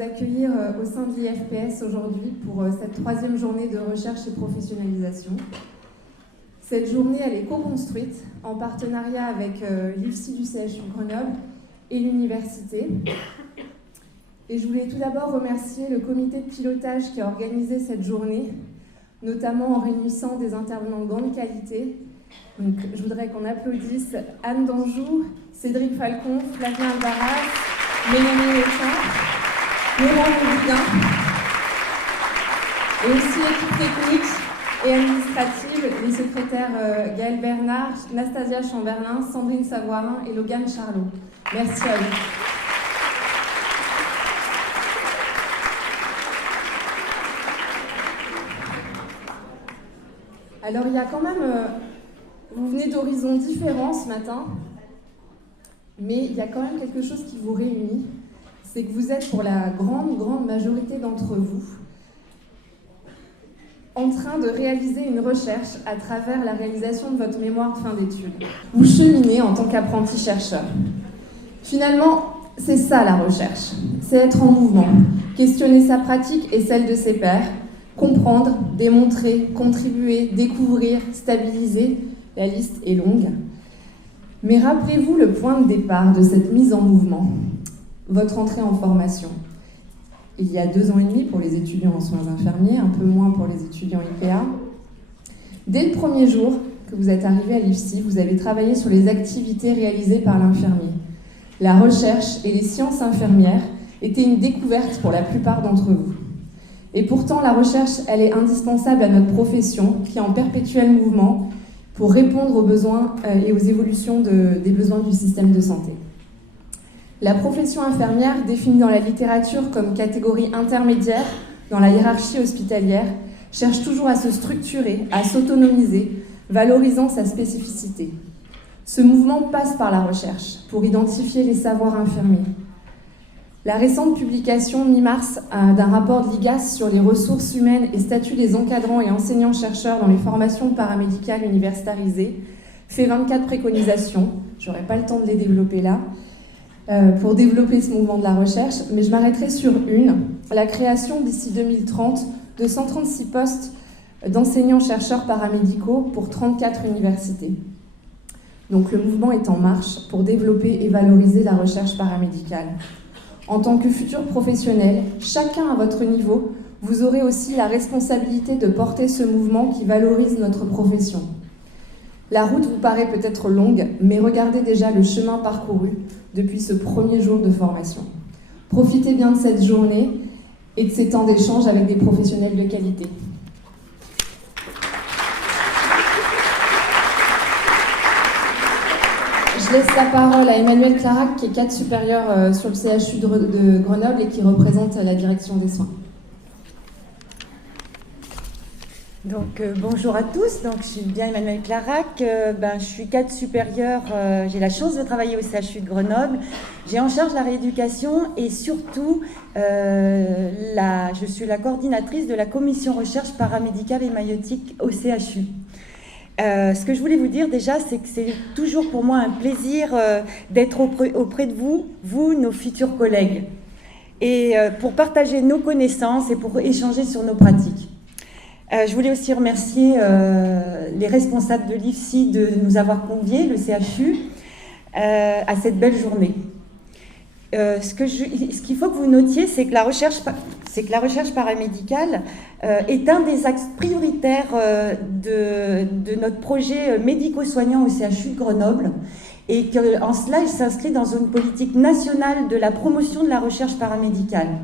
vous accueillir au sein de l'IFPS aujourd'hui pour cette troisième journée de recherche et professionnalisation. Cette journée, elle est co-construite en partenariat avec l'IFSI du CHU de Grenoble et l'université. Et je voulais tout d'abord remercier le comité de pilotage qui a organisé cette journée, notamment en réunissant des intervenants de grande qualité. Donc, je voudrais qu'on applaudisse Anne Danjou, Cédric Falcon, Flavien Alvaraz, Mélanie Léchin, Laurent Boudin, et aussi l'équipe technique et administrative, les secrétaires Gaëlle Bernard, Nastasia Chamberlain, Sandrine Savoirin et Logan Charlot. Merci à vous. Alors il y a quand même, vous venez d'horizons différents ce matin, mais il y a quand même quelque chose qui vous réunit, c'est que vous êtes pour la grande majorité d'entre vous en train de réaliser une recherche à travers la réalisation de votre mémoire de fin d'études. Vous cheminez en tant qu'apprenti chercheur. Finalement, c'est ça la recherche, c'est être en mouvement, questionner sa pratique et celle de ses pairs, comprendre, démontrer, contribuer, découvrir, stabiliser, la liste est longue. Mais rappelez-vous le point de départ de cette mise en mouvement, votre entrée en formation. Il y a 2 ans et demi pour les étudiants en soins infirmiers, un peu moins pour les étudiants IPA. Dès le premier jour que vous êtes arrivé à l'IFSI, vous avez travaillé sur les activités réalisées par l'infirmier. La recherche et les sciences infirmières étaient une découverte pour la plupart d'entre vous. Et pourtant, la recherche, elle est indispensable à notre profession, qui est en perpétuel mouvement pour répondre aux besoins et aux évolutions des besoins du système de santé. La profession infirmière, définie dans la littérature comme catégorie intermédiaire dans la hiérarchie hospitalière, cherche toujours à se structurer, à s'autonomiser, valorisant sa spécificité. Ce mouvement passe par la recherche pour identifier les savoirs infirmiers. La récente publication mi-mars d'un rapport de l'IGAS sur les ressources humaines et statut des encadrants et enseignants-chercheurs dans les formations paramédicales universitarisées fait 24 préconisations, je n'aurai pas le temps de les développer là, pour développer ce mouvement de la recherche, mais je m'arrêterai sur une, la création d'ici 2030 de 136 postes d'enseignants-chercheurs paramédicaux pour 34 universités. Donc le mouvement est en marche pour développer et valoriser la recherche paramédicale. En tant que futur professionnel, chacun à votre niveau, vous aurez aussi la responsabilité de porter ce mouvement qui valorise notre profession. La route vous paraît peut-être longue, mais regardez déjà le chemin parcouru depuis ce premier jour de formation. Profitez bien de cette journée et de ces temps d'échange avec des professionnels de qualité. Je laisse la parole à Emmanuel Clarac, qui est cadre supérieur sur le CHU de Grenoble et qui représente la direction des soins. Donc bonjour à tous, donc je suis bien Emmanuel Clarac, je suis cadre supérieur, j'ai la chance de travailler au CHU de Grenoble, j'ai en charge la rééducation et surtout je suis la coordinatrice de la commission recherche paramédicale et maïeutique au CHU. Ce que je voulais vous dire déjà, c'est que c'est toujours pour moi un plaisir d'être auprès de vous, nos futurs collègues, et pour partager nos connaissances et pour échanger sur nos pratiques. Je voulais aussi remercier les responsables de l'IFSI de nous avoir conviés, le CHU, à cette belle journée. Ce qu'il faut que vous notiez, c'est que la recherche paramédicale est un des axes prioritaires de notre projet médico-soignant au CHU de Grenoble et qu'en cela, il s'inscrit dans une politique nationale de la promotion de la recherche paramédicale.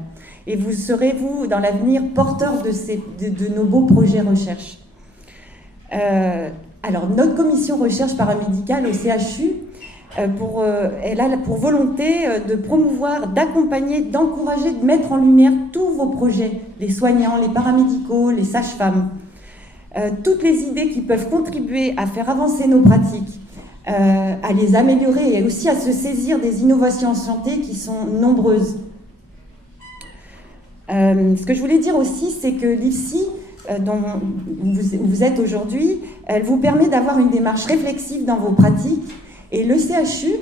Et vous serez, vous, dans l'avenir, porteur de nos beaux projets recherche. Alors, notre commission recherche paramédicale au CHU, elle a pour volonté de promouvoir, d'accompagner, d'encourager, de mettre en lumière tous vos projets, les soignants, les paramédicaux, les sages-femmes. Toutes les idées qui peuvent contribuer à faire avancer nos pratiques, à les améliorer et aussi à se saisir des innovations en santé qui sont nombreuses. Ce que je voulais dire aussi, c'est que l'IFSI, dont vous êtes aujourd'hui, elle vous permet d'avoir une démarche réflexive dans vos pratiques. Et le CHU,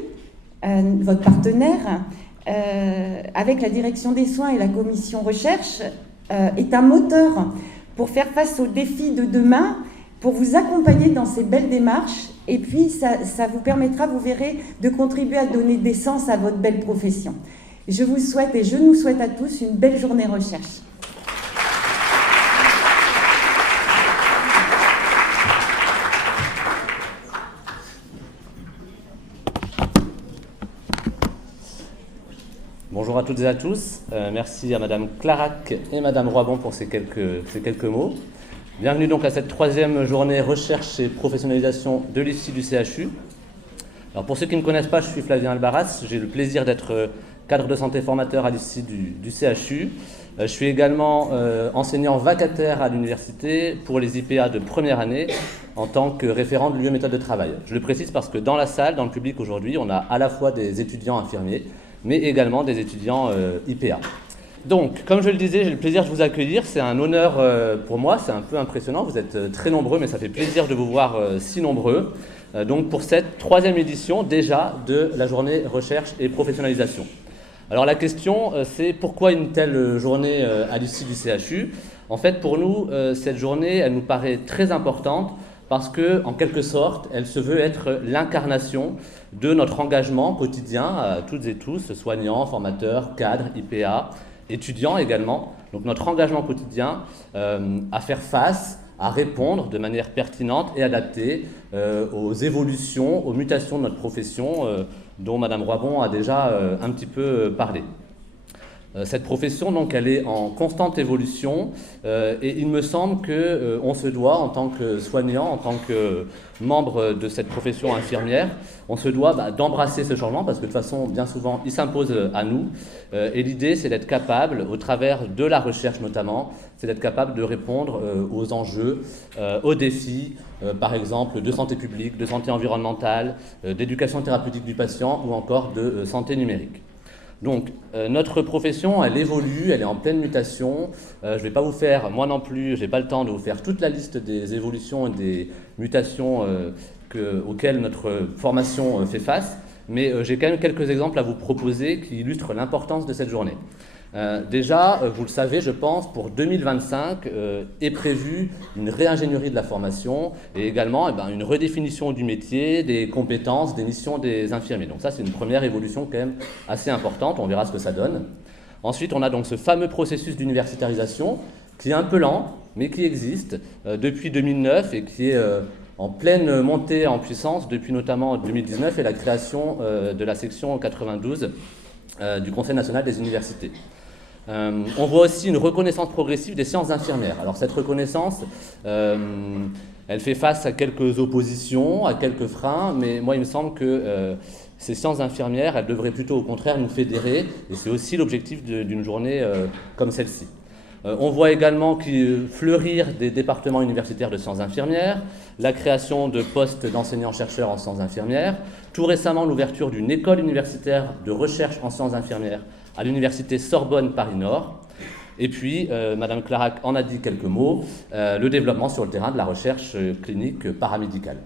votre partenaire, avec la direction des soins et la commission recherche, est un moteur pour faire face aux défis de demain, pour vous accompagner dans ces belles démarches. Et puis, ça vous permettra, vous verrez, de contribuer à donner des sens à votre belle profession. Je vous souhaite et je nous souhaite à tous une belle journée recherche. Bonjour à toutes et à tous. Merci à Madame Clarac et Madame Roibon pour ces quelques mots. Bienvenue donc à cette troisième journée recherche et professionnalisation de l'IFSI du CHU. Alors pour ceux qui ne connaissent pas, je suis Flavien Albaras. J'ai le plaisir d'être cadre de santé formateur à l'IFSI du CHU. Je suis également enseignant vacataire à l'université pour les IPA de première année en tant que référent de l'UE méthode de travail. Je le précise parce que dans la salle, dans le public aujourd'hui, on a à la fois des étudiants infirmiers, mais également des étudiants IPA. Donc, comme je le disais, j'ai le plaisir de vous accueillir. C'est un honneur pour moi, c'est un peu impressionnant. Vous êtes très nombreux, mais ça fait plaisir de vous voir si nombreux. Donc, pour cette troisième édition déjà de la journée recherche et professionnalisation. Alors, la question, c'est pourquoi une telle journée à l'IFSI du CHU ? En fait, pour nous, cette journée, elle nous paraît très importante parce que, en quelque sorte, elle se veut être l'incarnation de notre engagement quotidien à toutes et tous, soignants, formateurs, cadres, IPA, étudiants également. Donc notre engagement quotidien à faire face, à répondre de manière pertinente et adaptée aux évolutions, aux mutations de notre profession dont Madame Roibon a déjà un petit peu parlé. Cette profession, donc, elle est en constante évolution et il me semble qu'on se doit, en tant que soignant, en tant que membre de cette profession infirmière, on se doit d'embrasser ce changement parce que de toute façon, bien souvent, il s'impose à nous. Et l'idée, c'est d'être capable, au travers de la recherche notamment, c'est d'être capable de répondre aux enjeux, aux défis, par exemple, de santé publique, de santé environnementale, d'éducation thérapeutique du patient ou encore de santé numérique. Donc, notre profession, elle évolue, elle est en pleine mutation. Je ne vais pas vous faire, moi non plus, je n'ai pas le temps de vous faire toute la liste des évolutions et des mutations auxquelles notre formation fait face, mais j'ai quand même quelques exemples à vous proposer qui illustrent l'importance de cette journée. Déjà, vous le savez, je pense, pour 2025 est prévue une réingénierie de la formation et également une redéfinition du métier, des compétences, des missions des infirmiers. Donc ça, c'est une première évolution quand même assez importante, on verra ce que ça donne. Ensuite, on a donc ce fameux processus d'universitarisation qui est un peu lent, mais qui existe depuis 2009 et qui est en pleine montée en puissance depuis notamment 2019 et la création de la section 92 du Conseil national des universités. On voit aussi une reconnaissance progressive des sciences infirmières. Alors cette reconnaissance, elle fait face à quelques oppositions, à quelques freins, mais moi il me semble que ces sciences infirmières, elles devraient plutôt au contraire nous fédérer, et c'est aussi l'objectif d'une journée comme celle-ci. On voit également fleurir des départements universitaires de sciences infirmières, la création de postes d'enseignants-chercheurs en sciences infirmières, tout récemment l'ouverture d'une école universitaire de recherche en sciences infirmières à l'université Sorbonne Paris-Nord. Et puis, Madame Clarac en a dit quelques mots, le développement sur le terrain de la recherche clinique paramédicale.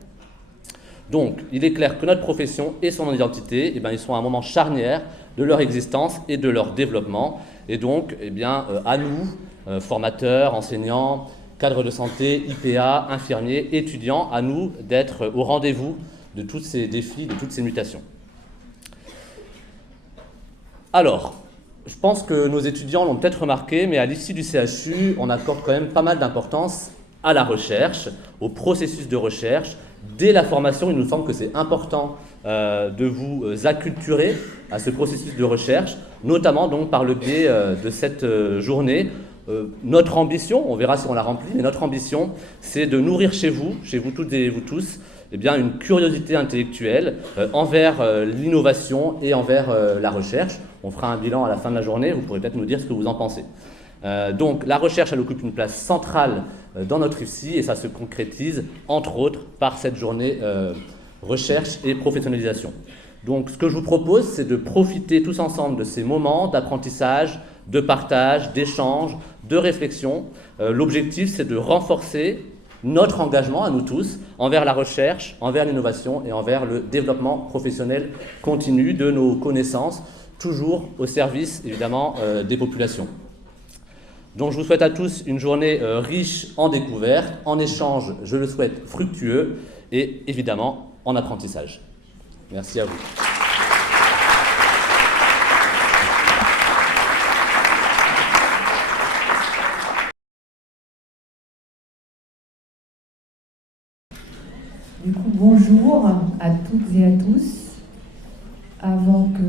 Donc, il est clair que notre profession et son identité, ils sont à un moment charnière de leur existence et de leur développement. Et donc, à nous, formateurs, enseignants, cadres de santé, IPA, infirmiers, étudiants, à nous d'être au rendez-vous de tous ces défis, de toutes ces mutations. Alors, je pense que nos étudiants l'ont peut-être remarqué, mais à l'IFSI du CHU, on accorde quand même pas mal d'importance à la recherche, au processus de recherche. Dès la formation, il nous semble que c'est important de vous acculturer à ce processus de recherche, notamment donc par le biais de cette journée. Notre ambition, on verra si on la remplit, mais notre ambition, c'est de nourrir chez vous toutes et vous tous, une curiosité intellectuelle envers l'innovation et envers la recherche. On fera un bilan à la fin de la journée, vous pourrez peut-être nous dire ce que vous en pensez. Donc la recherche, elle occupe une place centrale dans notre IFSI et ça se concrétise, entre autres, par cette journée recherche et professionnalisation. Donc ce que je vous propose, c'est de profiter tous ensemble de ces moments d'apprentissage, de partage, d'échange, de réflexion. L'objectif, c'est de renforcer notre engagement à nous tous envers la recherche, envers l'innovation et envers le développement professionnel continu de nos connaissances toujours au service, évidemment, des populations. Donc je vous souhaite à tous une journée riche en découvertes, en échanges, je le souhaite, fructueux, et évidemment en apprentissage. Merci à vous. Du coup, bonjour à toutes et à tous. Avant que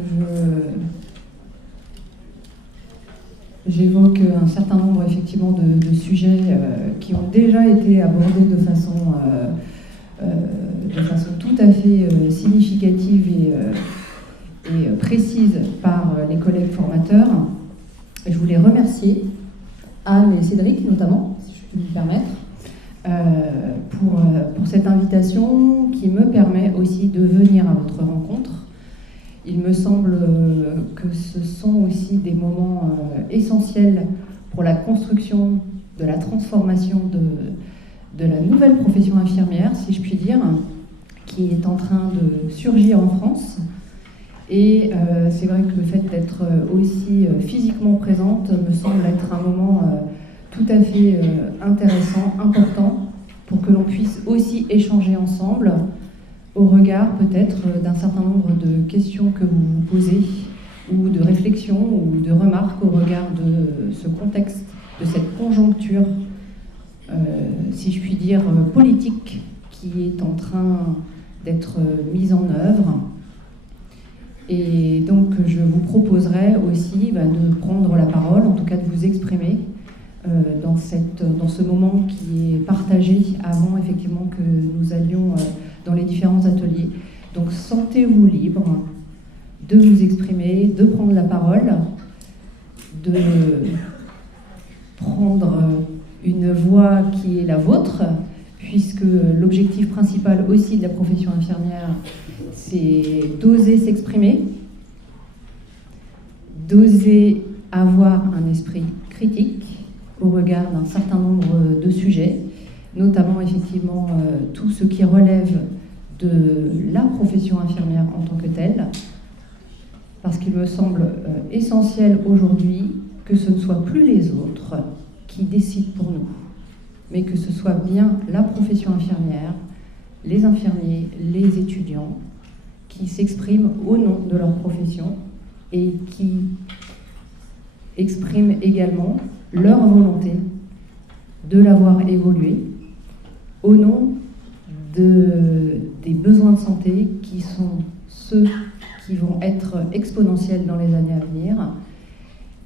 j'évoque un certain nombre effectivement de sujets qui ont déjà été abordés de façon tout à fait significative et précise par les collègues formateurs, je voulais remercier Anne et Cédric notamment, si je peux me permettre, pour cette invitation qui me permet aussi de venir à votre rencontre. Il me semble que ce sont aussi des moments essentiels pour la construction de la transformation de la nouvelle profession infirmière, si je puis dire, qui est en train de surgir en France. Et c'est vrai que le fait d'être aussi physiquement présente me semble être un moment tout à fait intéressant, important, pour que l'on puisse aussi échanger ensemble au regard peut-être d'un certain nombre de questions que vous vous posez, ou de réflexions, ou de remarques au regard de ce contexte, de cette conjoncture, si je puis dire, politique, qui est en train d'être mise en œuvre. Et donc je vous proposerai aussi de prendre la parole, en tout cas de vous exprimer dans ce moment qui est partagé avant effectivement que nous allions dans les différents ateliers. Donc sentez-vous libre de vous exprimer, de prendre la parole, de prendre une voix qui est la vôtre, puisque l'objectif principal aussi de la profession infirmière, c'est d'oser s'exprimer, d'oser avoir un esprit critique au regard d'un certain nombre de sujets, notamment effectivement tout ce qui relève de la profession infirmière en tant que telle, parce qu'il me semble essentiel aujourd'hui que ce ne soit plus les autres qui décident pour nous, mais que ce soit bien la profession infirmière, les infirmiers, les étudiants, qui s'expriment au nom de leur profession et qui expriment également leur volonté de la voir évoluer au nom des besoins de santé qui sont ceux qui vont être exponentiels dans les années à venir.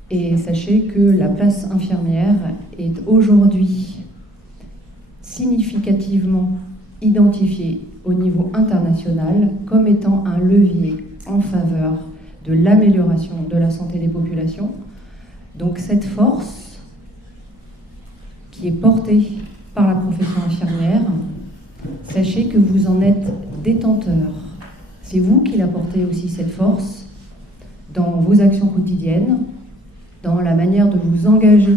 Et sachez que la place infirmière est aujourd'hui significativement identifiée au niveau international comme étant un levier en faveur de l'amélioration de la santé des populations. Donc cette force qui est portée par la profession infirmière, sachez que vous en êtes détenteur. C'est vous qui la portez aussi, cette force, dans vos actions quotidiennes, dans la manière de vous engager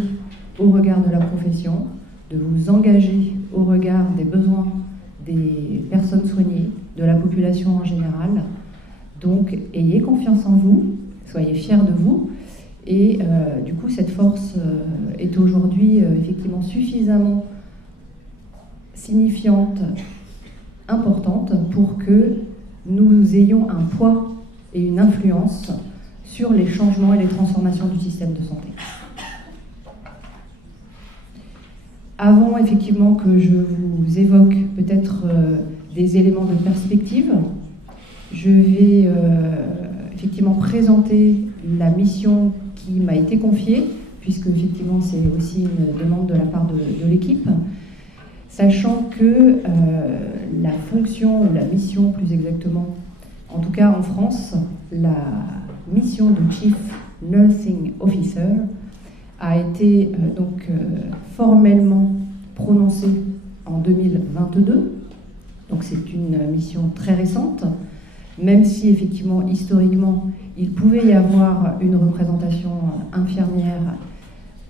au regard de la profession, de vous engager au regard des besoins des personnes soignées, de la population en général. Donc, ayez confiance en vous, soyez fiers de vous. Et du coup, cette force est aujourd'hui effectivement suffisamment signifiante, importante, pour que nous ayons un poids et une influence sur les changements et les transformations du système de santé. Avant effectivement que je vous évoque peut-être des éléments de perspective, je vais effectivement présenter la mission qui m'a été confiée, puisque effectivement c'est aussi une demande de la part de l'équipe, sachant que la fonction, ou la mission plus exactement, en tout cas en France, la mission de Chief Nursing Officer a été formellement prononcée en 2022. Donc c'est une mission très récente, même si effectivement historiquement il pouvait y avoir une représentation infirmière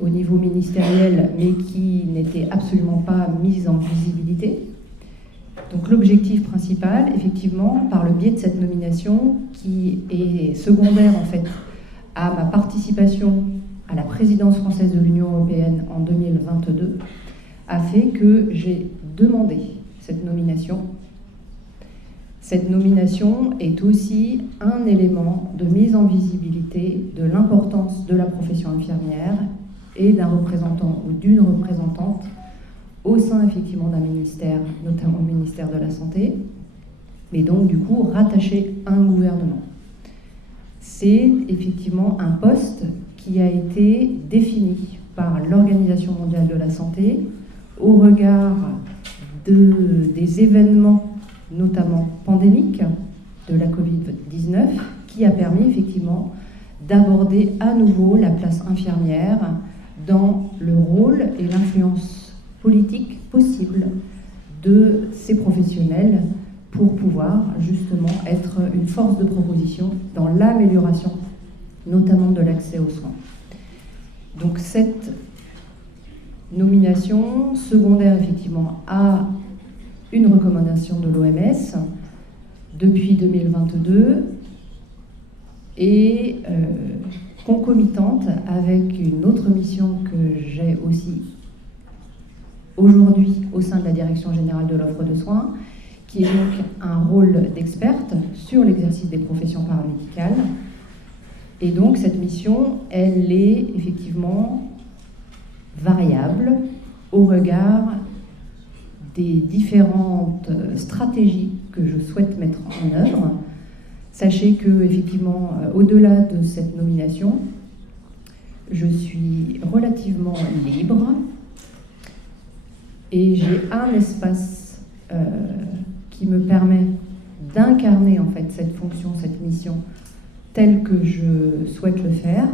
au niveau ministériel, mais qui n'était absolument pas mise en visibilité. Donc l'objectif principal, effectivement, par le biais de cette nomination, qui est secondaire en fait à ma participation à la présidence française de l'Union européenne en 2022 a fait que j'ai demandé cette nomination. Cette nomination est aussi un élément de mise en visibilité de l'importance de la profession infirmière et d'un représentant ou d'une représentante au sein effectivement d'un ministère, notamment le ministère de la Santé, mais donc du coup rattaché à un gouvernement. C'est effectivement un poste qui a été défini par l'Organisation mondiale de la santé au regard des événements, notamment pandémiques, de la Covid-19, qui a permis effectivement d'aborder à nouveau la place infirmière dans le rôle et l'influence politique possible de ces professionnels pour pouvoir justement être une force de proposition dans l'amélioration notamment de l'accès aux soins. Donc cette nomination secondaire effectivement à une recommandation de l'OMS depuis 2022 et concomitante avec une autre mission que j'ai aussi aujourd'hui au sein de la Direction générale de l'offre de soins, qui est donc un rôle d'experte sur l'exercice des professions paramédicales. Et donc cette mission, elle est effectivement variable au regard des différentes stratégies que je souhaite mettre en œuvre. Sachez que, effectivement, au-delà de cette nomination, je suis relativement libre et j'ai un espace qui me permet d'incarner en fait cette fonction, cette mission telle que je souhaite le faire.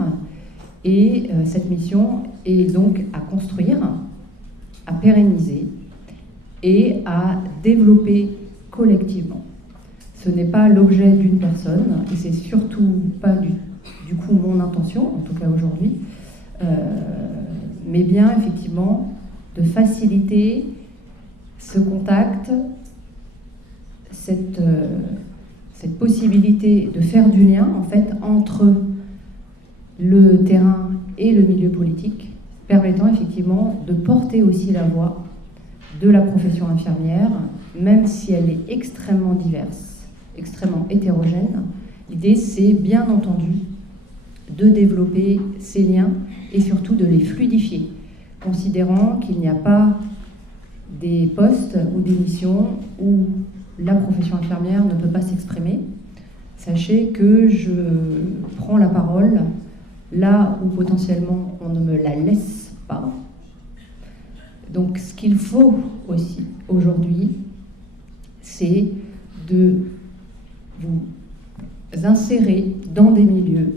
Et cette mission est donc à construire, à pérenniser et à développer collectivement. Ce n'est pas l'objet d'une personne et c'est surtout pas du coup mon intention, en tout cas aujourd'hui, mais bien effectivement de faciliter ce contact, cette possibilité de faire du lien en fait entre le terrain et le milieu politique, permettant effectivement de porter aussi la voix de la profession infirmière, même si elle est extrêmement diverse, extrêmement hétérogène. L'idée, c'est bien entendu de développer ces liens et surtout de les fluidifier, considérant qu'il n'y a pas des postes ou des missions où la profession infirmière ne peut pas s'exprimer. Sachez que je prends la parole là où potentiellement on ne me la laisse pas. Donc ce qu'il faut aussi aujourd'hui, c'est de vous insérer dans des milieux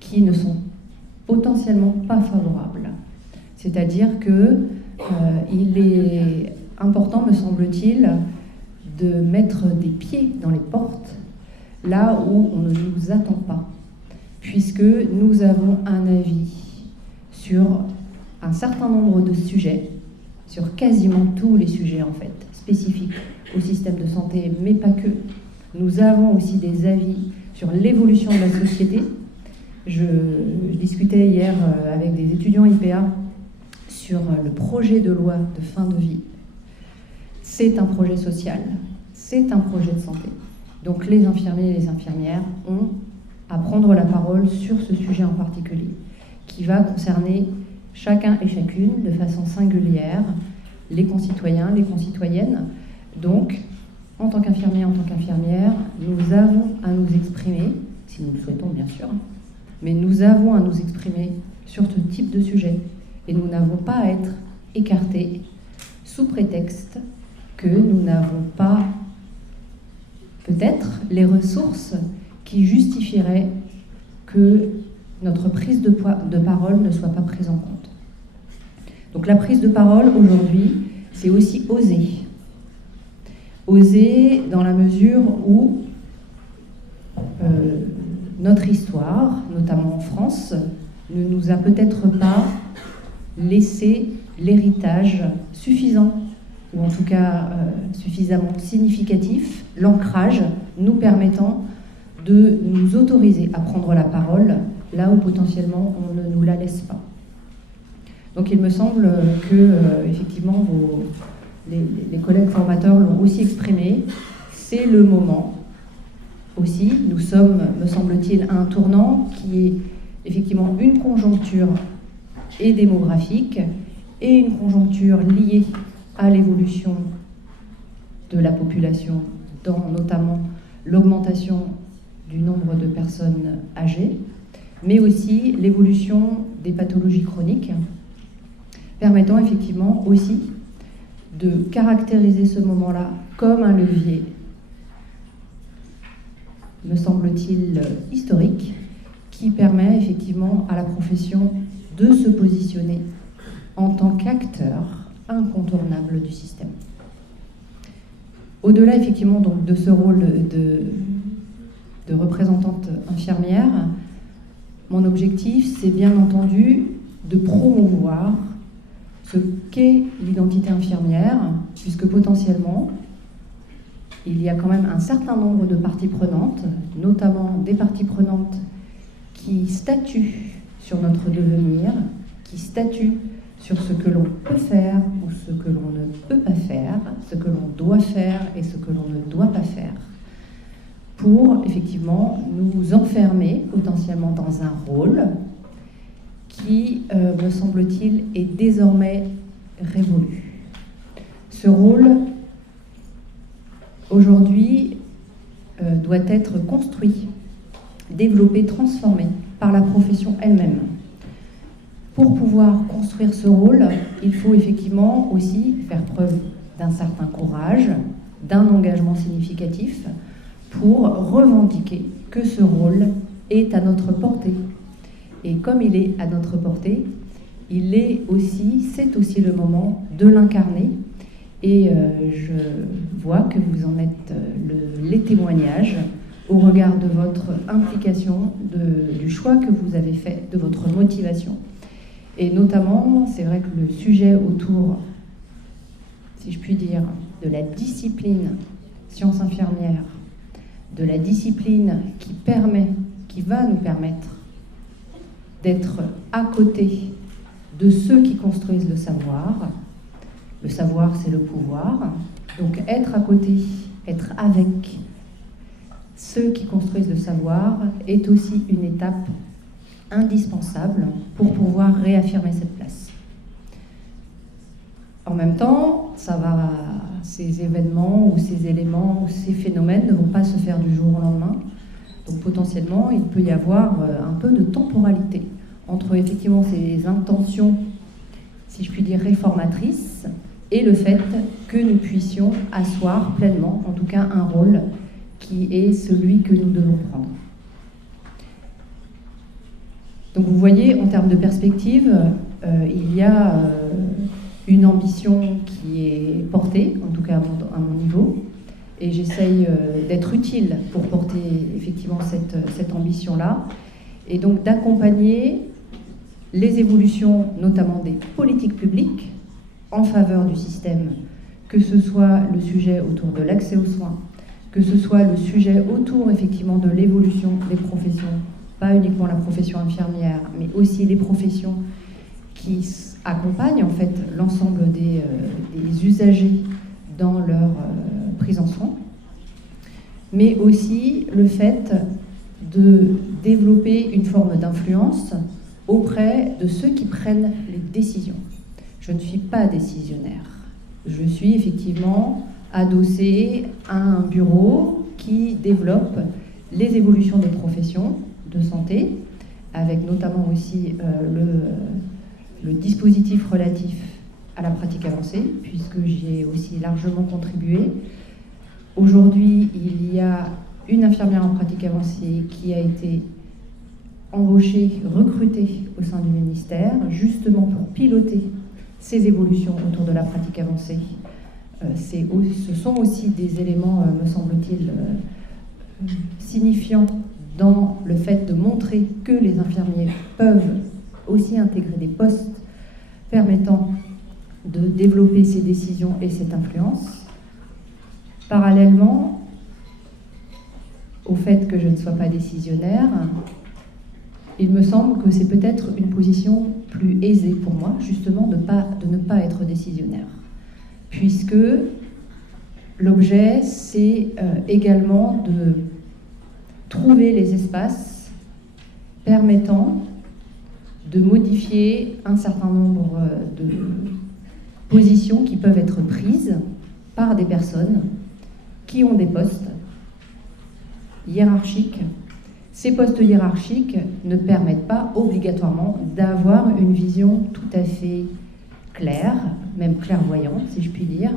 qui ne sont potentiellement pas favorables. C'est-à-dire que il est important, me semble-t-il, de mettre des pieds dans les portes là où on ne nous attend pas, puisque nous avons un avis sur un certain nombre de sujets, sur quasiment tous les sujets en fait, spécifiques au système de santé, mais pas que. Nous avons aussi des avis sur l'évolution de la société. Je discutais hier avec des étudiants IPA sur le projet de loi de fin de vie. C'est un projet social, c'est un projet de santé. Donc les infirmiers et les infirmières ont à prendre la parole sur ce sujet en particulier, qui va concerner chacun et chacune de façon singulière, les concitoyens, les concitoyennes. Donc, en tant qu'infirmier, en tant qu'infirmière, nous avons à nous exprimer, si nous le souhaitons bien sûr, mais nous avons à nous exprimer sur ce type de sujet. Et nous n'avons pas à être écartés sous prétexte que nous n'avons pas peut-être les ressources qui justifieraient que notre prise de parole ne soit pas prise en compte. Donc la prise de parole aujourd'hui, c'est aussi oser. Oser dans la mesure où notre histoire, notamment en France, ne nous a peut-être pas laissé l'héritage suffisant, ou en tout cas suffisamment significatif, l'ancrage nous permettant de nous autoriser à prendre la parole là où potentiellement on ne nous la laisse pas. Donc il me semble que, effectivement, les collègues formateurs l'ont aussi exprimé, c'est le moment aussi. Nous sommes, me semble-t-il, à un tournant qui est effectivement une conjoncture et démographique et une conjoncture liée à l'évolution de la population, dans notamment l'augmentation du nombre de personnes âgées, mais aussi l'évolution des pathologies chroniques, permettant effectivement aussi de caractériser ce moment-là comme un levier, me semble-t-il, historique, qui permet effectivement à la profession de se positionner en tant qu'acteur incontournable du système. Au-delà effectivement donc de ce rôle de représentante infirmière, mon objectif c'est bien entendu de promouvoir ce qu'est l'identité infirmière, puisque potentiellement il y a quand même un certain nombre de parties prenantes, notamment des parties prenantes qui statuent sur notre devenir, qui statuent sur ce que l'on peut faire ou ce que l'on ne peut pas faire, ce que l'on doit faire et ce que l'on ne doit pas faire, pour effectivement nous enfermer potentiellement dans un rôle qui, me semble-t-il, est désormais révolu. Ce rôle, aujourd'hui, doit être construit, développé, transformé par la profession elle-même. Pour pouvoir construire ce rôle, il faut effectivement aussi faire preuve d'un certain courage, d'un engagement significatif pour revendiquer que ce rôle est à notre portée. Et comme il est à notre portée, c'est aussi le moment de l'incarner. Et je vois que vous en êtes les témoignages au regard de votre implication, du choix que vous avez fait, de votre motivation. Et notamment, c'est vrai que le sujet autour, si je puis dire, de la discipline sciences infirmières, de la discipline qui va nous permettre d'être à côté de ceux qui construisent le savoir. Le savoir, c'est le pouvoir. Donc être à côté, être avec ceux qui construisent le savoir est aussi une étape indispensable pour pouvoir réaffirmer cette place. En même temps, ces événements ou ces éléments ou ces phénomènes ne vont pas se faire du jour au lendemain. Donc potentiellement, il peut y avoir un peu de temporalité entre effectivement ces intentions, si je puis dire, réformatrices, et le fait que nous puissions asseoir pleinement, en tout cas, un rôle qui est celui que nous devons prendre. Donc vous voyez, en termes de perspective, il y a une ambition qui est portée, en tout cas à mon niveau, et j'essaye d'être utile pour porter effectivement cette ambition-là, et donc d'accompagner les évolutions, notamment des politiques publiques, en faveur du système, que ce soit le sujet autour de l'accès aux soins, que ce soit le sujet autour effectivement de l'évolution des professions, pas uniquement la profession infirmière, mais aussi les professions qui accompagnent en fait l'ensemble des usagers dans leur prise en soin, mais aussi le fait de développer une forme d'influence auprès de ceux qui prennent les décisions. Je ne suis pas décisionnaire. Je suis effectivement adossée à un bureau qui développe les évolutions des professions de santé, avec notamment aussi le dispositif relatif à la pratique avancée, puisque j'y ai aussi largement contribué. Aujourd'hui, il y a une infirmière en pratique avancée qui a été embauchée, recrutée au sein du ministère, justement pour piloter ces évolutions autour de la pratique avancée. Ce sont aussi des éléments, me semble-t-il, signifiants dans le fait de montrer que les infirmiers peuvent aussi intégrer des postes permettant de développer ces décisions et cette influence. Parallèlement au fait que je ne sois pas décisionnaire, il me semble que c'est peut-être une position plus aisée pour moi, justement, de ne pas être décisionnaire. Puisque l'objet, c'est également de trouver les espaces permettant de modifier un certain nombre de positions qui peuvent être prises par des personnes qui ont des postes hiérarchiques. Ces postes hiérarchiques ne permettent pas obligatoirement d'avoir une vision tout à fait claire, même clairvoyante, si je puis dire,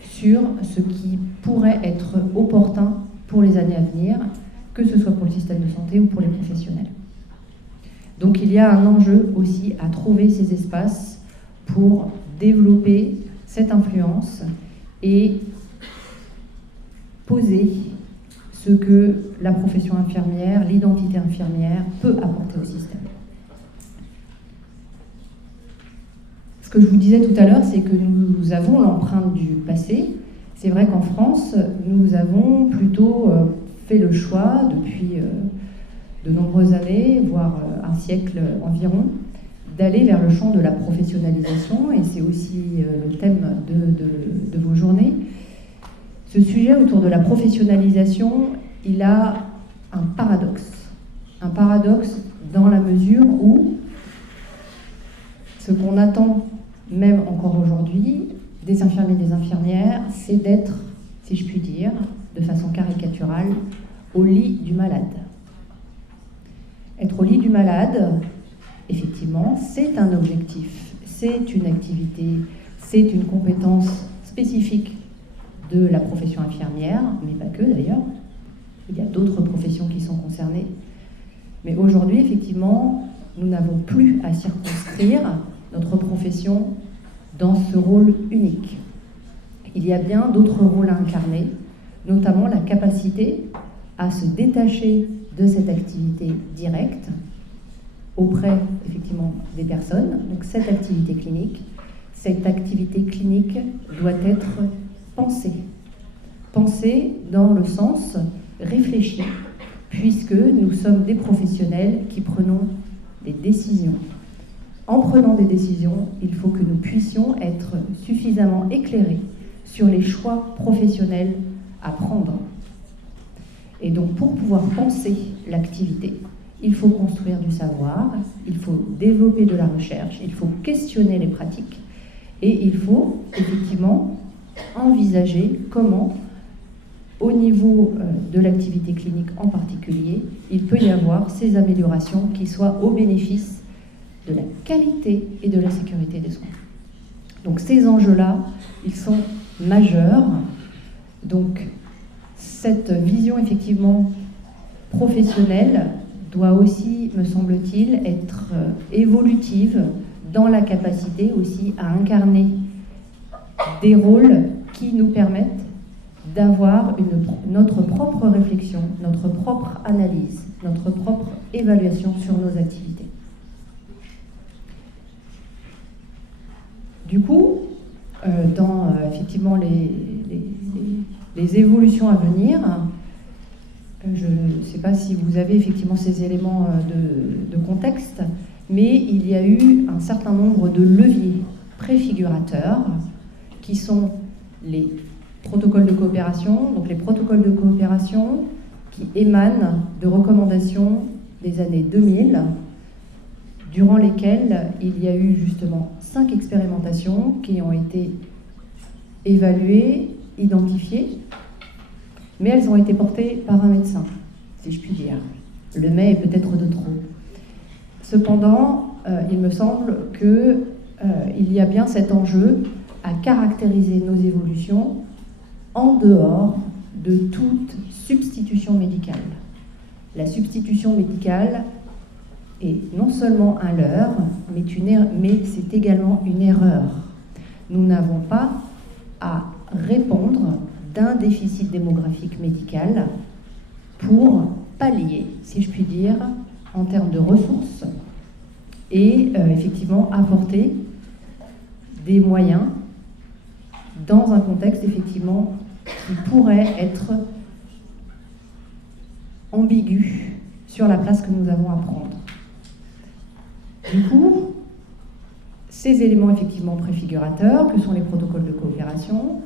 sur ce qui pourrait être opportun pour les années à venir, que ce soit pour le système de santé ou pour les professionnels. Donc il y a un enjeu aussi à trouver ces espaces pour développer cette influence et poser ce que la profession infirmière, l'identité infirmière peut apporter au système. Ce que je vous disais tout à l'heure, c'est que nous avons l'empreinte du passé. C'est vrai qu'en France, nous avons plutôt fait le choix depuis de nombreuses années, voire un siècle environ, d'aller vers le champ de la professionnalisation, et c'est aussi le thème de vos journées. Ce sujet autour de la professionnalisation, il a un paradoxe dans la mesure où ce qu'on attend, même encore aujourd'hui, des infirmiers et des infirmières, c'est d'être, si je puis dire, de façon caricaturale, au lit du malade. Être au lit du malade, effectivement, c'est un objectif, c'est une activité, c'est une compétence spécifique de la profession infirmière, mais pas que d'ailleurs. Il y a d'autres professions qui sont concernées. Mais aujourd'hui, effectivement, nous n'avons plus à circonscrire notre profession dans ce rôle unique. Il y a bien d'autres rôles à incarner, notamment la capacité à se détacher de cette activité directe auprès, effectivement, des personnes. Donc cette activité clinique doit être pensée dans le sens réfléchi, puisque nous sommes des professionnels qui prenons des décisions. En prenant des décisions, il faut que nous puissions être suffisamment éclairés sur les choix professionnels à prendre. Et donc, pour pouvoir penser l'activité, il faut construire du savoir, il faut développer de la recherche, il faut questionner les pratiques, et il faut effectivement envisager comment, au niveau de l'activité clinique en particulier, il peut y avoir ces améliorations qui soient au bénéfice de la qualité et de la sécurité des soins. Donc ces enjeux-là, ils sont majeurs. Donc cette vision effectivement professionnelle doit aussi, me semble-t-il, être évolutive dans la capacité aussi à incarner des rôles qui nous permettent d'avoir notre propre réflexion, notre propre analyse, notre propre évaluation sur nos activités. Du coup, dans effectivement les évolutions à venir, je ne sais pas si vous avez effectivement ces éléments de contexte, mais il y a eu un certain nombre de leviers préfigurateurs qui sont les protocoles de coopération, donc les protocoles de coopération qui émanent de recommandations des années 2000, durant lesquelles il y a eu justement 5 expérimentations qui ont été évaluées, identifiées, mais elles ont été portées par un médecin, si je puis dire. Le mais est peut-être de trop. Cependant, il me semble qu'il y a bien cet enjeu à caractériser nos évolutions en dehors de toute substitution médicale. La substitution médicale est non seulement un leurre, mais c'est également une erreur. Nous n'avons pas à répondre d'un déficit démographique médical pour pallier, si je puis dire, en termes de ressources et effectivement apporter des moyens dans un contexte effectivement qui pourrait être ambigu sur la place que nous avons à prendre. Du coup, ces éléments effectivement préfigurateurs, que sont les protocoles de coopération,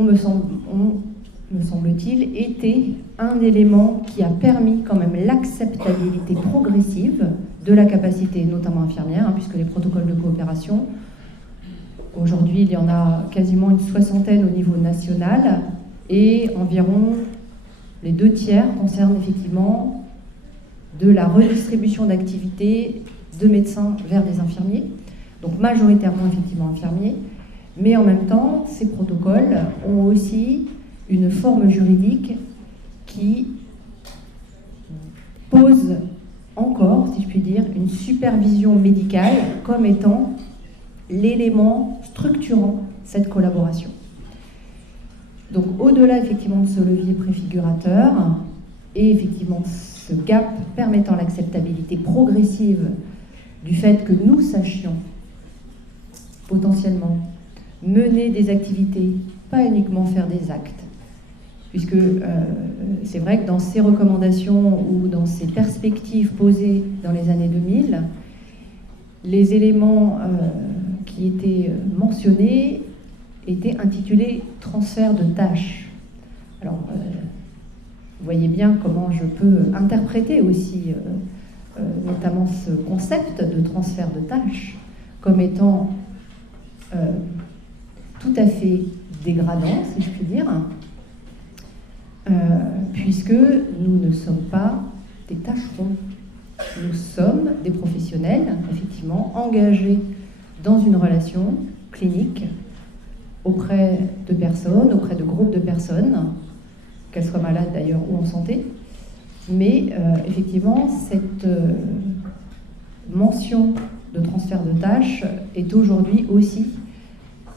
me semble-t-il, été un élément qui a permis quand même l'acceptabilité progressive de la capacité, notamment infirmière, puisque les protocoles de coopération, aujourd'hui, il y en a quasiment une 60aine au niveau national, et environ les 2/3 concernent effectivement de la redistribution d'activités de médecins vers des infirmiers, donc majoritairement effectivement infirmiers, mais en même temps, ces protocoles ont aussi une forme juridique qui pose encore, si je puis dire, une supervision médicale comme étant l'élément structurant cette collaboration. Donc au-delà effectivement de ce levier préfigurateur et effectivement ce gap permettant l'acceptabilité progressive du fait que nous sachions potentiellement mener des activités, pas uniquement faire des actes, puisque c'est vrai que dans ces recommandations ou dans ces perspectives posées dans les années 2000, les éléments qui étaient mentionnés étaient intitulés « transfert de tâches ». Alors, vous voyez bien comment je peux interpréter aussi notamment ce concept de transfert de tâches comme étant tout à fait dégradant, si je puis dire, puisque nous ne sommes pas des tâcherons. Nous sommes des professionnels, effectivement, engagés dans une relation clinique auprès de personnes, auprès de groupes de personnes, qu'elles soient malades d'ailleurs ou en santé. Mais effectivement, cette mention de transfert de tâches est aujourd'hui aussi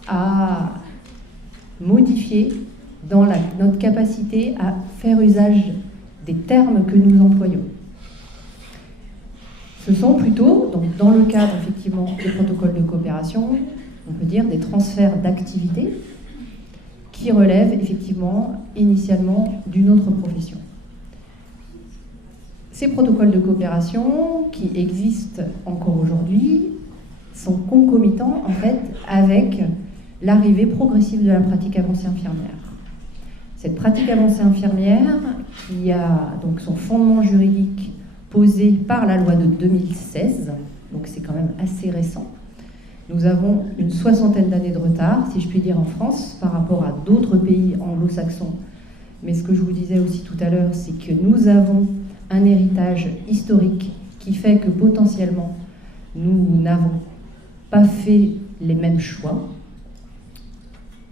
à modifier dans notre capacité à faire usage des termes que nous employons. Ce sont plutôt, donc dans le cadre effectivement des protocoles de coopération, on peut dire des transferts d'activités qui relèvent effectivement initialement d'une autre profession. Ces protocoles de coopération qui existent encore aujourd'hui sont concomitants en fait avec l'arrivée progressive de la pratique avancée infirmière. Cette pratique avancée infirmière qui a donc son fondement juridique posé par la loi de 2016, donc c'est quand même assez récent. Nous avons une 60aine d'années de retard, si je puis dire, en France, par rapport à d'autres pays anglo-saxons. Mais ce que je vous disais aussi tout à l'heure, c'est que nous avons un héritage historique qui fait que potentiellement, nous n'avons pas fait les mêmes choix,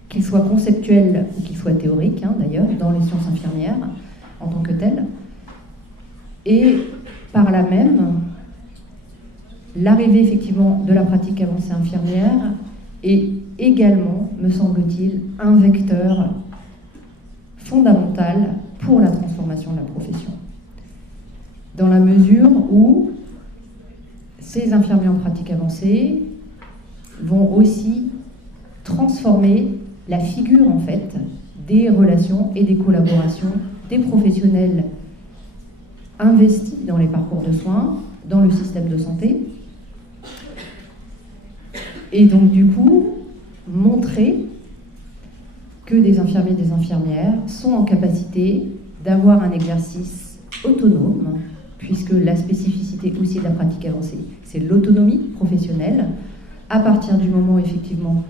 qu'ils soient conceptuels ou qu'ils soient théoriques, d'ailleurs, dans les sciences infirmières, en tant que telles. Et par là même, l'arrivée effectivement de la pratique avancée infirmière est également, me semble-t-il, un vecteur fondamental pour la transformation de la profession. Dans la mesure où ces infirmiers en pratique avancée vont aussi transformer la figure en fait des relations et des collaborations des professionnels investis dans les parcours de soins, dans le système de santé, et donc du coup montrer que des infirmiers et des infirmières sont en capacité d'avoir un exercice autonome, puisque la spécificité aussi de la pratique avancée, c'est l'autonomie professionnelle, à partir du moment effectivement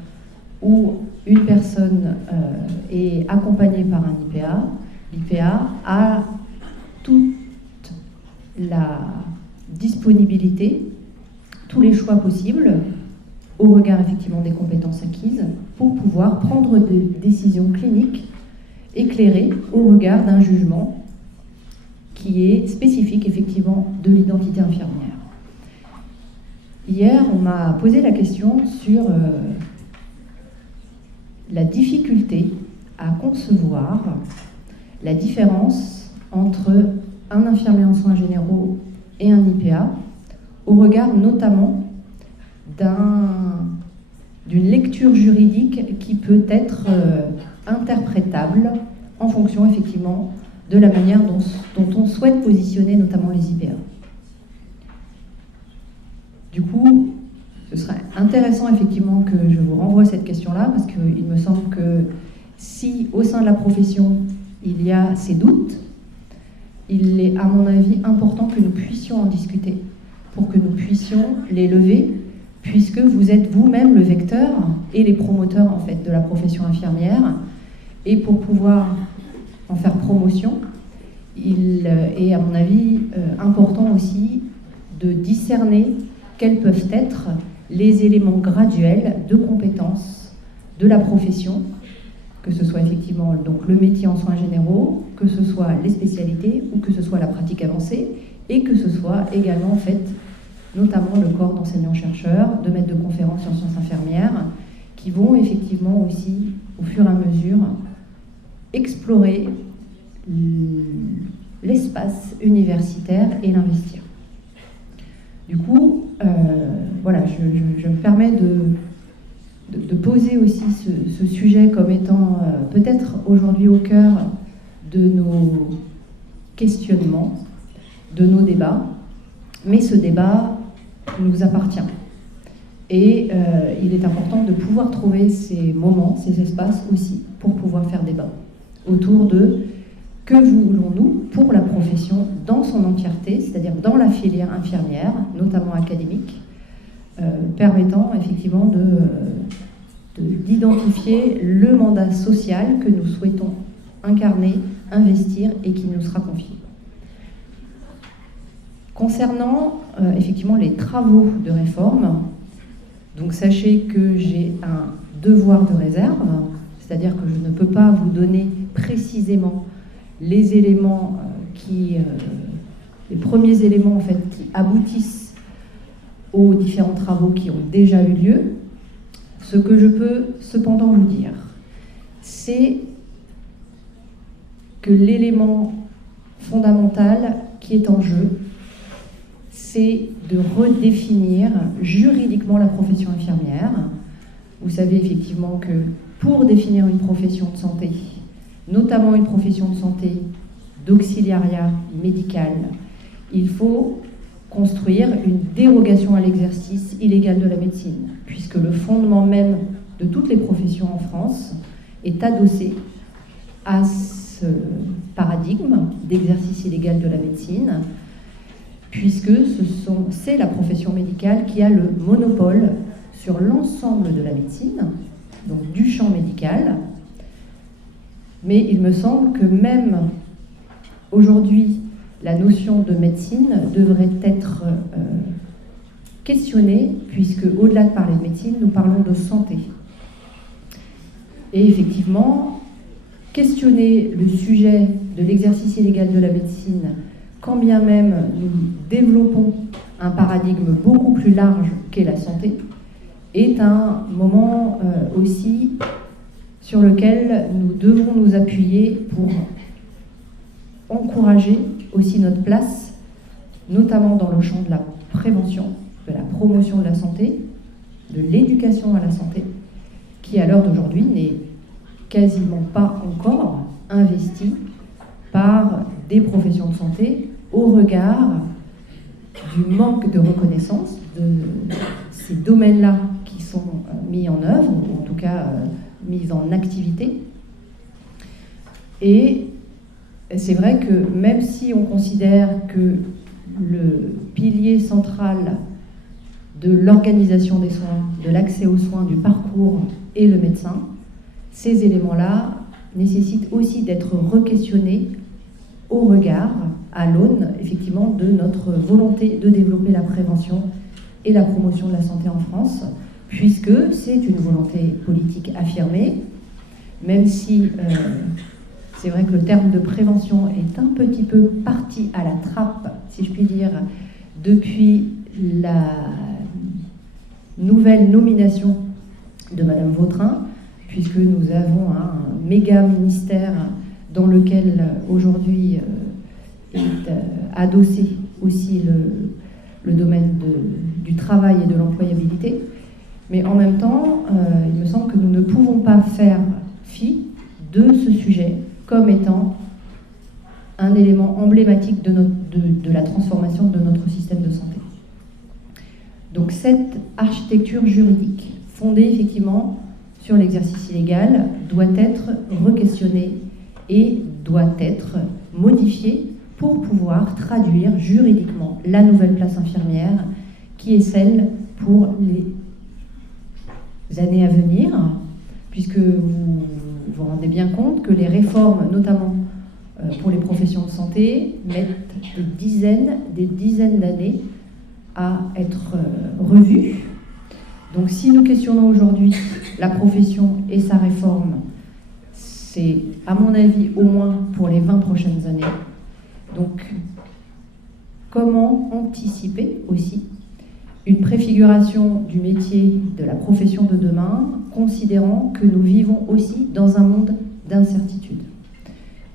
où une personne est accompagnée par un IPA, l'IPA a toute la disponibilité, tous les choix possibles, au regard effectivement des compétences acquises, pour pouvoir prendre des décisions cliniques éclairées au regard d'un jugement qui est spécifique effectivement de l'identité infirmière. Hier, on m'a posé la question sur la difficulté à concevoir la différence entre un infirmier en soins généraux et un IPA, au regard notamment d'une lecture juridique qui peut être interprétable en fonction effectivement de la manière dont on souhaite positionner notamment les IPA. Du coup, ce serait intéressant effectivement que je vous renvoie cette question-là, parce qu'il me semble que si au sein de la profession, il y a ces doutes, il est à mon avis important que nous puissions en discuter, pour que nous puissions les lever, puisque vous êtes vous-même le vecteur et les promoteurs en fait de la profession infirmière, et pour pouvoir en faire promotion, il est à mon avis important aussi de discerner quels peuvent être les éléments graduels de compétences de la profession, que ce soit effectivement donc le métier en soins généraux, que ce soit les spécialités ou que ce soit la pratique avancée, et que ce soit également en fait notamment le corps d'enseignants-chercheurs, de maîtres de conférences en sciences infirmières, qui vont effectivement aussi, au fur et à mesure, explorer l'espace universitaire et l'investir. Du coup, voilà, je me permets de poser aussi ce sujet comme étant peut-être aujourd'hui au cœur de nos questionnements, de nos débats, mais ce débat nous appartient. Et il est important de pouvoir trouver ces moments, ces espaces aussi, pour pouvoir faire débat autour de que voulons-nous pour la profession dans son entièreté, c'est-à-dire dans la filière infirmière, notamment académique, permettant effectivement d'identifier le mandat social que nous souhaitons incarner, investir et qui nous sera confié. Concernant effectivement les travaux de réforme, donc sachez que j'ai un devoir de réserve, c'est-à-dire que je ne peux pas vous donner précisément les éléments les premiers éléments en fait qui aboutissent aux différents travaux qui ont déjà eu lieu. Ce que je peux cependant vous dire, c'est que l'élément fondamental qui est en jeu, c'est de redéfinir juridiquement la profession infirmière. Vous savez effectivement que pour définir une profession de santé, notamment une profession de santé d'auxiliariat médical, il faut construire une dérogation à l'exercice illégal de la médecine, puisque le fondement même de toutes les professions en France est adossé à ce paradigme d'exercice illégal de la médecine, puisque c'est la profession médicale qui a le monopole sur l'ensemble de la médecine, donc du champ médical. Mais il me semble que même aujourd'hui, la notion de médecine devrait être questionnée, puisque au-delà de parler de médecine, nous parlons de santé. Et effectivement, questionner le sujet de l'exercice illégal de la médecine, quand bien même nous développons un paradigme beaucoup plus large qu'est la santé, est un moment aussi sur lequel nous devons nous appuyer pour encourager aussi notre place, notamment dans le champ de la prévention, de la promotion de la santé, de l'éducation à la santé, qui à l'heure d'aujourd'hui n'est quasiment pas encore investi par des professions de santé au regard du manque de reconnaissance de ces domaines-là qui sont mis en œuvre, ou en tout cas mis en activité. Et c'est vrai que même si on considère que le pilier central de l'organisation des soins, de l'accès aux soins, du parcours est le médecin, ces éléments-là nécessitent aussi d'être re-questionnés au regard, à l'aune, effectivement, de notre volonté de développer la prévention et la promotion de la santé en France, puisque c'est une volonté politique affirmée, même si c'est vrai que le terme de prévention est un petit peu parti à la trappe, si je puis dire, depuis la nouvelle nomination de Madame Vautrin, puisque nous avons un méga ministère dans lequel aujourd'hui est adossé aussi le domaine du travail et de l'employabilité. Mais en même temps, il me semble que nous ne pouvons pas faire fi de ce sujet comme étant un élément emblématique de la transformation de notre système de santé. Donc cette architecture juridique, fondée effectivement sur l'exercice illégal, doit être re-questionnée et doit être modifiée pour pouvoir traduire juridiquement la nouvelle place infirmière qui est celle pour les années à venir, puisque vous vous rendez bien compte que les réformes, notamment pour les professions de santé, mettent des dizaines d'années à être revues. Donc si nous questionnons aujourd'hui la profession et sa réforme, c'est à mon avis au moins pour les 20 prochaines années. Donc comment anticiper aussi une préfiguration du métier de la profession de demain, considérant que nous vivons aussi dans un monde d'incertitude.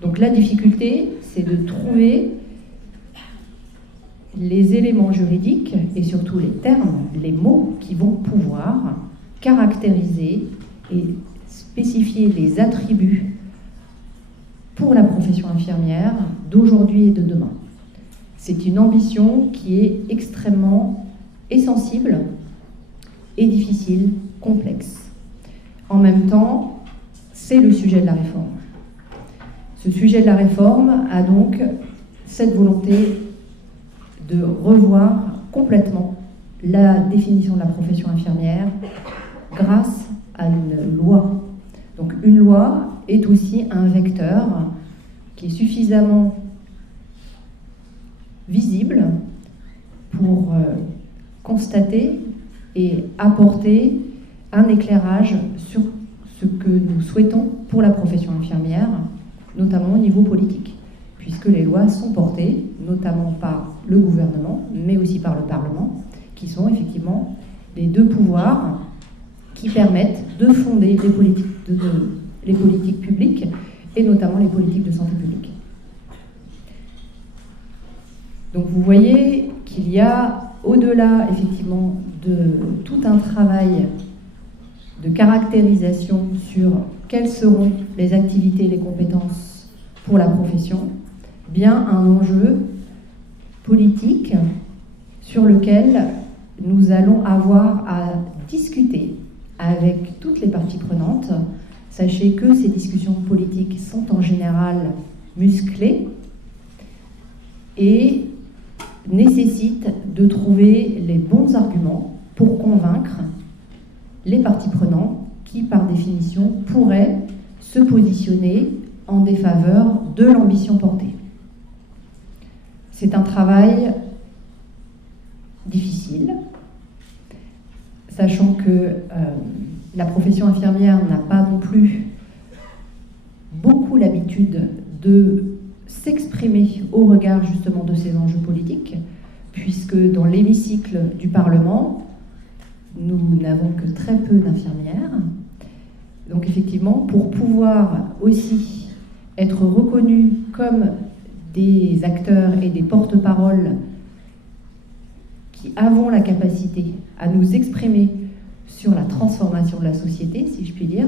Donc la difficulté, c'est de trouver les éléments juridiques et surtout les termes, les mots qui vont pouvoir caractériser et spécifier les attributs pour la profession infirmière d'aujourd'hui et de demain. C'est une ambition qui est extrêmement sensible et difficile, complexe. En même temps, c'est le sujet de la réforme. Ce sujet de la réforme a donc cette volonté de revoir complètement la définition de la profession infirmière grâce à une loi. Donc une loi est aussi un vecteur qui est suffisamment visible pour constater et apporter un éclairage sur ce que nous souhaitons pour la profession infirmière, notamment au niveau politique, puisque les lois sont portées notamment par le gouvernement, mais aussi par le Parlement, qui sont effectivement les deux pouvoirs qui permettent de fonder les politiques publiques, et notamment les politiques de santé publique. Donc vous voyez qu'il y a, au-delà effectivement de tout un travail de caractérisation sur quelles seront les activités et les compétences pour la profession, bien un enjeu politique sur lequel nous allons avoir à discuter avec toutes les parties prenantes. Sachez que ces discussions politiques sont en général musclées et nécessitent de trouver les bons arguments pour convaincre les parties prenantes qui, par définition, pourraient se positionner en défaveur de l'ambition portée. C'est un travail difficile, sachant que la profession infirmière n'a pas non plus beaucoup l'habitude de s'exprimer au regard justement de ces enjeux politiques, puisque dans l'hémicycle du Parlement, nous n'avons que très peu d'infirmières. Donc effectivement, pour pouvoir aussi être reconnus comme des acteurs et des porte-paroles qui avons la capacité à nous exprimer sur la transformation de la société, si je puis dire,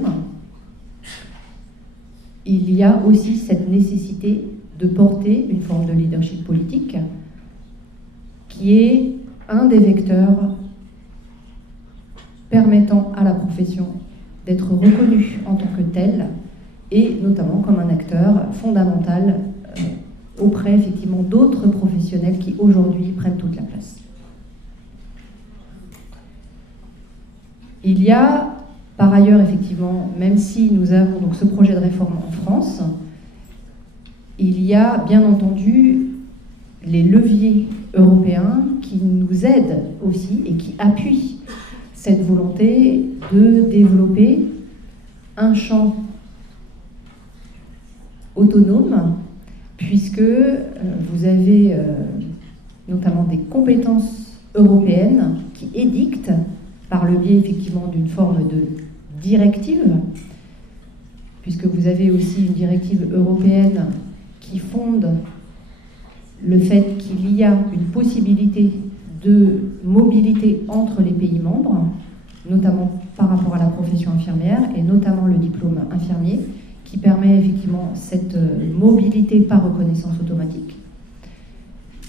il y a aussi cette nécessité de porter une forme de leadership politique qui est un des vecteurs permettant à la profession d'être reconnue en tant que telle et notamment comme un acteur fondamental auprès effectivement d'autres professionnels qui aujourd'hui prennent toute la place. Il y a par ailleurs effectivement, même si nous avons donc ce projet de réforme en France, il y a bien entendu les leviers européens qui nous aident aussi et qui appuient cette volonté de développer un champ autonome, puisque vous avez notamment des compétences européennes qui édictent, par le biais effectivement d'une forme de directive, puisque vous avez aussi une directive européenne qui fonde le fait qu'il y a une possibilité de mobilité entre les pays membres, notamment par rapport à la profession infirmière et notamment le diplôme infirmier, qui permet effectivement cette mobilité par reconnaissance automatique.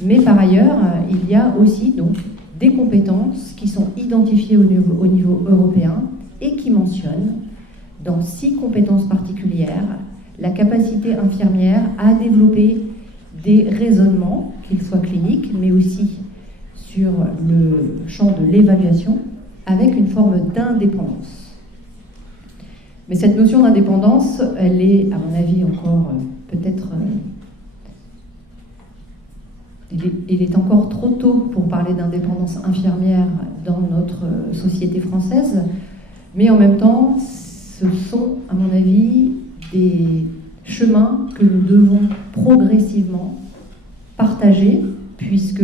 Mais par ailleurs, il y a aussi donc des compétences qui sont identifiées au niveau européen et qui mentionnent, dans 6 compétences particulières, la capacité infirmière à développer des raisonnements, qu'ils soient cliniques, mais aussi sur le champ de l'évaluation, avec une forme d'indépendance. Mais cette notion d'indépendance, elle est, à mon avis, encore peut-être... il est encore trop tôt pour parler d'indépendance infirmière dans notre société française, mais en même temps, ce sont, à mon avis, des chemins que nous devons progressivement partager, puisque,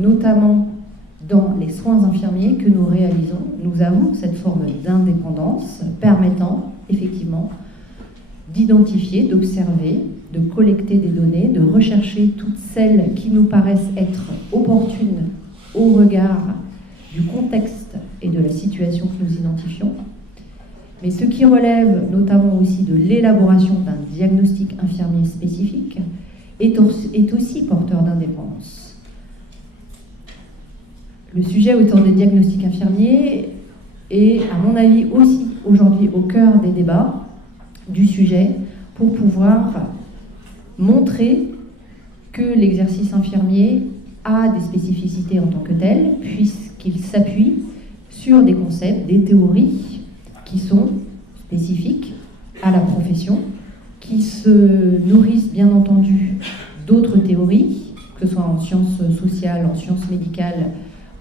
notamment dans les soins infirmiers que nous réalisons, nous avons cette forme d'indépendance permettant, effectivement, d'identifier, d'observer, de collecter des données, de rechercher toutes celles qui nous paraissent être opportunes au regard du contexte et de la situation que nous identifions. Mais ce qui relève notamment aussi de l'élaboration d'un diagnostic infirmier spécifique est aussi porteur d'indépendance. Le sujet autour des diagnostics infirmiers est, à mon avis, aussi aujourd'hui au cœur des débats du sujet pour pouvoir montrer que l'exercice infirmier a des spécificités en tant que tel, puisqu'il s'appuie sur des concepts, des théories qui sont spécifiques à la profession, qui se nourrissent bien entendu d'autres théories, que ce soit en sciences sociales, en sciences médicales,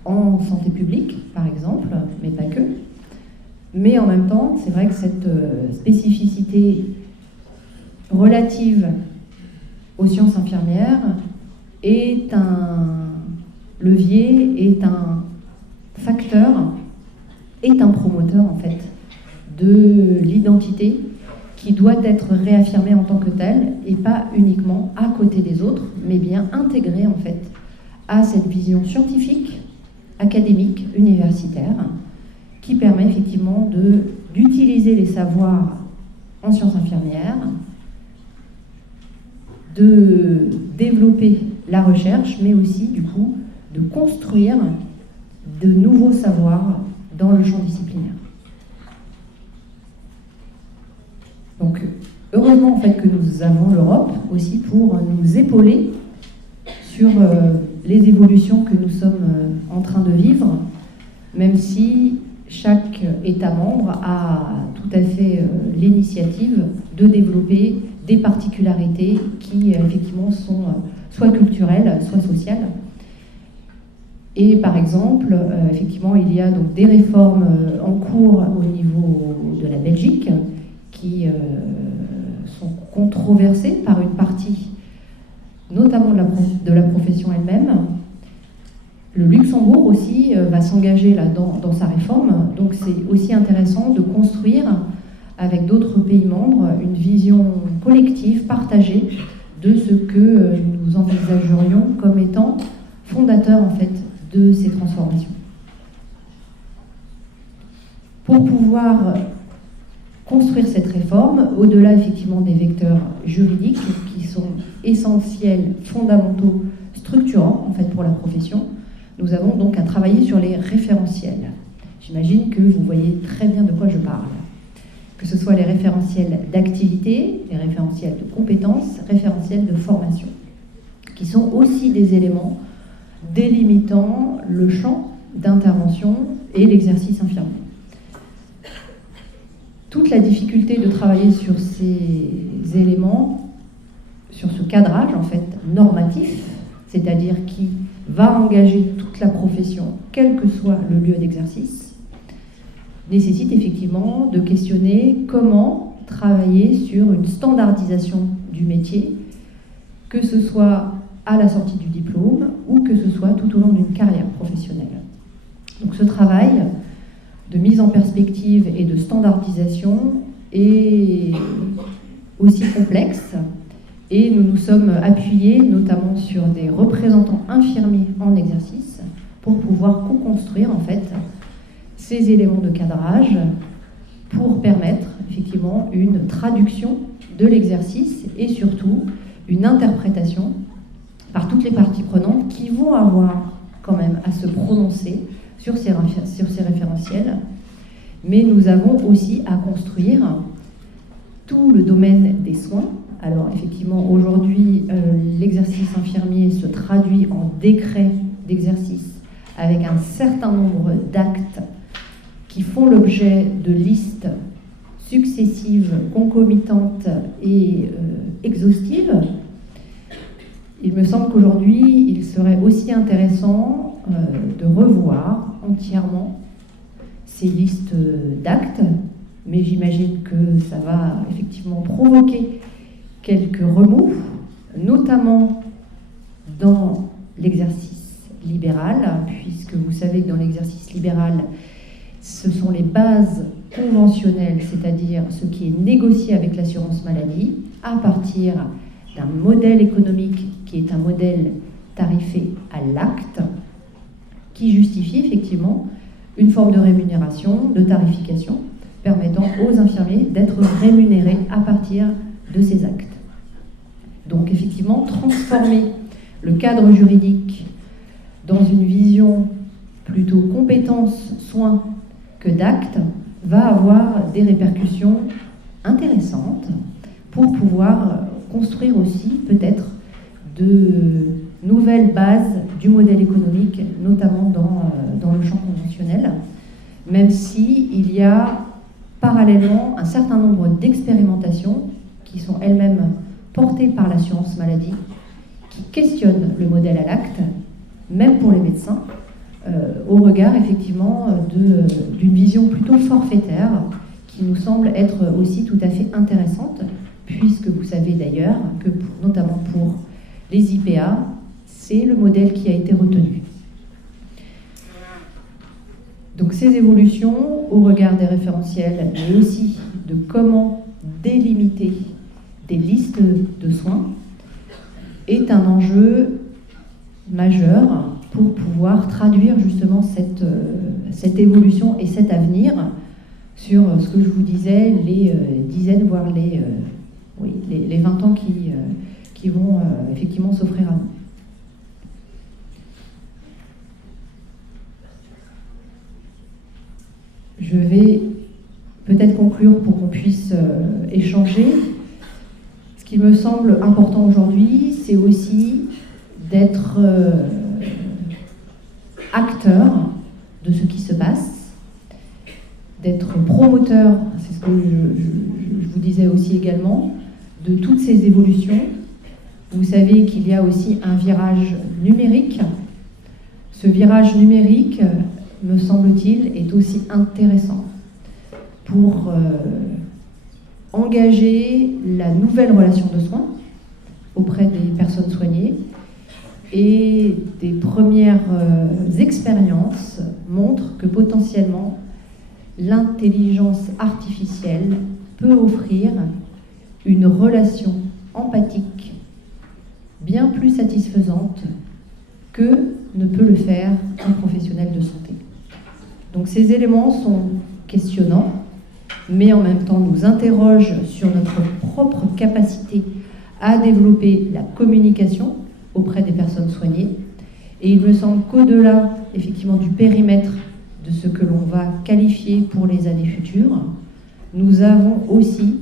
en santé publique par exemple, mais pas que. Mais en même temps, c'est vrai que cette spécificité relative aux sciences infirmières est un levier, est un facteur, est un promoteur en fait de l'identité qui doit être réaffirmée en tant que telle et pas uniquement à côté des autres, mais bien intégrée en fait à cette vision scientifique, académique, universitaire, qui permet effectivement d'utiliser les savoirs en sciences infirmières, de développer la recherche, mais aussi du coup de construire de nouveaux savoirs dans le champ disciplinaire. Donc, heureusement en fait que nous avons l'Europe aussi pour nous épauler sur les évolutions que nous sommes en train de vivre, même si chaque État membre a tout à fait l'initiative de développer des particularités qui effectivement sont soit culturelles, soit sociales. Et par exemple, effectivement, il y a donc des réformes en cours au niveau de la Belgique qui sont controversées par une partie, notamment de la profession elle-même. Le Luxembourg aussi va s'engager là dans sa réforme, donc c'est aussi intéressant de construire avec d'autres pays membres une vision collective, partagée de ce que nous envisagerions comme étant fondateur en fait de ces transformations. Pour pouvoir construire cette réforme, au-delà effectivement des vecteurs juridiques qui sont essentiels, fondamentaux, structurants en fait pour la profession, nous avons donc à travailler sur les référentiels. J'imagine que vous voyez très bien de quoi je parle. Que ce soit les référentiels d'activité, les référentiels de compétences, référentiels de formation, qui sont aussi des éléments délimitant le champ d'intervention et l'exercice infirmier. Toute la difficulté de travailler sur ces éléments, sur ce cadrage en fait normatif, c'est-à-dire qui va engager toute la profession, quel que soit le lieu d'exercice, nécessite effectivement de questionner comment travailler sur une standardisation du métier, que ce soit à la sortie du diplôme ou que ce soit tout au long d'une carrière professionnelle. Donc ce travail de mise en perspective et de standardisation est aussi complexe et nous nous sommes appuyés notamment sur des représentants infirmiers en exercice pour pouvoir co-construire en fait ces éléments de cadrage pour permettre effectivement une traduction de l'exercice et surtout une interprétation par toutes les parties prenantes qui vont avoir quand même à se prononcer sur ces référentiels, mais nous avons aussi à construire tout le domaine des soins. Alors effectivement, aujourd'hui, l'exercice infirmier se traduit en décret d'exercice avec un certain nombre d'actes qui font l'objet de listes successives, concomitantes et exhaustives. Il me semble qu'aujourd'hui, il serait aussi intéressant de revoir entièrement ces listes d'actes, mais j'imagine que ça va effectivement provoquer quelques remous, notamment dans l'exercice libéral, puisque vous savez que dans l'exercice libéral, ce sont les bases conventionnelles, c'est-à-dire ce qui est négocié avec l'assurance maladie, à partir d'un modèle économique qui est un modèle tarifé à l'acte, qui justifie effectivement une forme de rémunération, de tarification, permettant aux infirmiers d'être rémunérés à partir de ces actes. Donc effectivement, transformer le cadre juridique dans une vision plutôt compétence, soins que d'actes va avoir des répercussions intéressantes pour pouvoir construire aussi peut-être de nouvelles bases du modèle économique, notamment dans le champ conventionnel, même s'il y a parallèlement un certain nombre d'expérimentations qui sont elles-mêmes portées par l'assurance maladie, qui questionnent le modèle à l'acte, même pour les médecins, au regard effectivement d'une vision plutôt forfaitaire, qui nous semble être aussi tout à fait intéressante, puisque vous savez d'ailleurs que notamment pour les IPA, c'est le modèle qui a été retenu. Donc ces évolutions au regard des référentiels, mais aussi de comment délimiter des listes de soins, est un enjeu majeur pour pouvoir traduire justement cette évolution et cet avenir sur ce que je vous disais, les dizaines, voire les 20 ans qui vont effectivement s'offrir à nous. Je vais peut-être conclure pour qu'on puisse échanger. Ce qui me semble important aujourd'hui, c'est aussi d'être acteur de ce qui se passe, d'être promoteur, c'est ce que je vous disais aussi également, de toutes ces évolutions. Vous savez qu'il y a aussi un virage numérique. Ce virage numérique, me semble-t-il, est aussi intéressant pour engager la nouvelle relation de soins auprès des personnes soignées. Et des premières expériences montrent que potentiellement l'intelligence artificielle peut offrir une relation empathique bien plus satisfaisante que ne peut le faire un professionnel de santé. Donc ces éléments sont questionnants, mais en même temps nous interrogent sur notre propre capacité à développer la communication auprès des personnes soignées. Et il me semble qu'au-delà, effectivement, du périmètre de ce que l'on va qualifier pour les années futures, nous avons aussi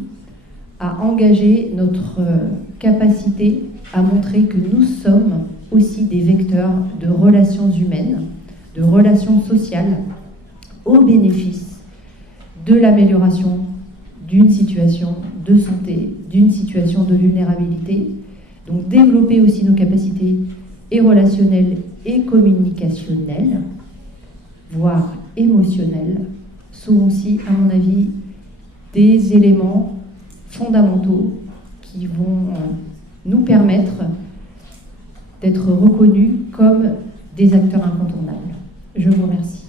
à engager notre capacité à montrer que nous sommes aussi des vecteurs de relations humaines, de relations sociales, au bénéfice de l'amélioration d'une situation de santé, d'une situation de vulnérabilité. Donc développer aussi nos capacités et relationnelles et communicationnelles, voire émotionnelles, sont aussi, à mon avis, des éléments fondamentaux qui vont nous permettre d'être reconnus comme des acteurs incontournables. Je vous remercie.